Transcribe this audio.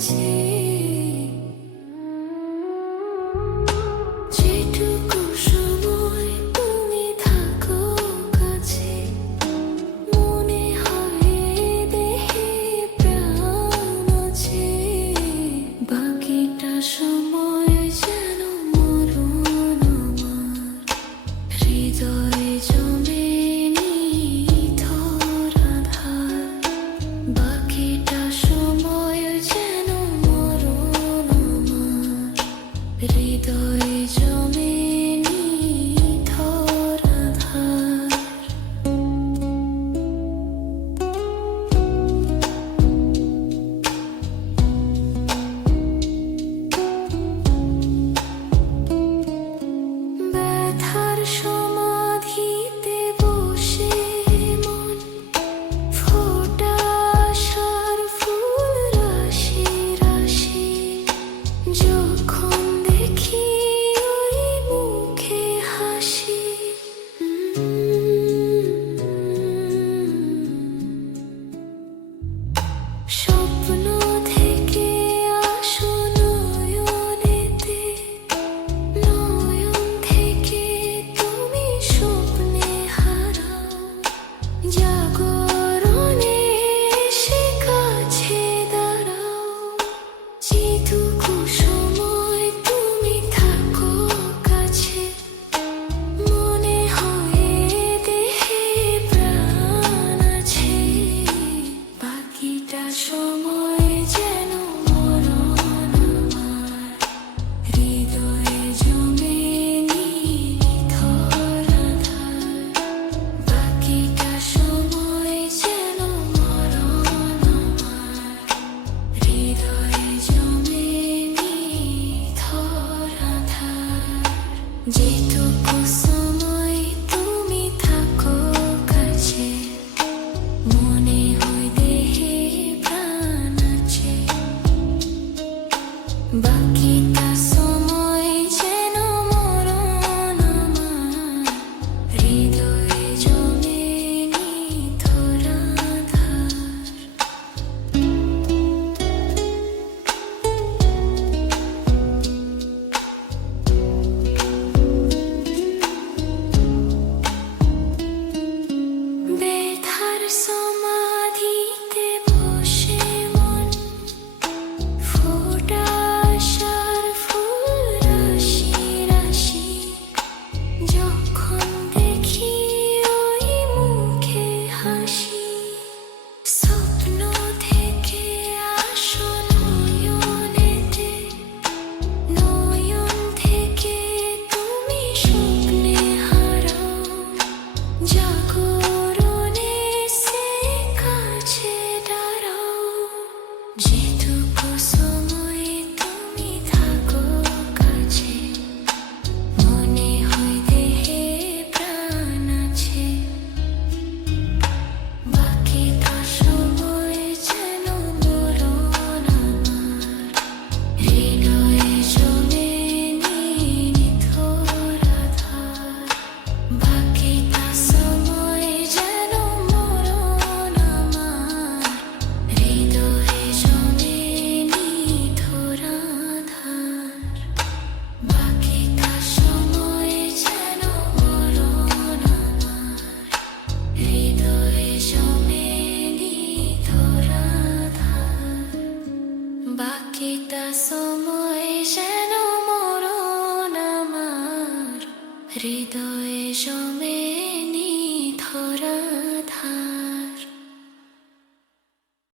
কাছে যেটুকু সময় তুমি থাকো কাছে মনে হয় দেহে প্রাণ আছে বাকিটা সময় যেন মরণ আমার হৃদয়ে জমে নিথর আধার বাকিটা সময় যেন মরণ আমার হৃদয়ে জমে নিথর আধার ব্যথার সমাধিতে বসে মন ফোটা আশার ফুল রাশি রাশি যখন দেখি ওই মুখে হাসি স্বপ্ন থেকে আসো নয়নেতে নয়ন থেকে তুমি স্বপ্নে হারাও জাগরণে এসে কাছে দাঁড়াও যেটুকু সময় তুমি থাকো কাছে মনে হয় দেহে প্রাণ আছে বাকিটা সময় যেন মরণ আমার হৃদয়ে জমে নিথর আধার বাকিটা সময় যেন মরণ আমার হৃদয়ে জমে নিথর আধার যেটুকু সময় তুমি থাকো কাছে মনে হয় দেহে প্রাণ আছে বাকিটা সময় যেন মরণ আমার হৃদয়ে জমে নিথর আধার ব্যথার সমাধিতে বসে মন ফোটা আশার ফুল রাশি রাশি যখন দেখি ওই মুখে হাসি স্বপ্ন থেকে আসো নয়নেতে নয়ন থেকে তুমি স্বপ্নে হারাও জাগরণে এসে কাছে দাঁড়াও যেটুকু সময় তুমি থাকো কাছে মনে হয় দেহে প্রাণ আছে বাকিটা সময় যেন মরণ আমার হৃদয়ে জমে নিথর আধার বাকিটা সময় যেন মরণ আমার হৃদয়ে জমে নিথর আধার বাকিটা সময় যেন মরণ আমার হৃদয়ে জমে নিথর আধার বাকিটা সময় যেন মরণ আমার হৃদয়ে জমে নিথর আধার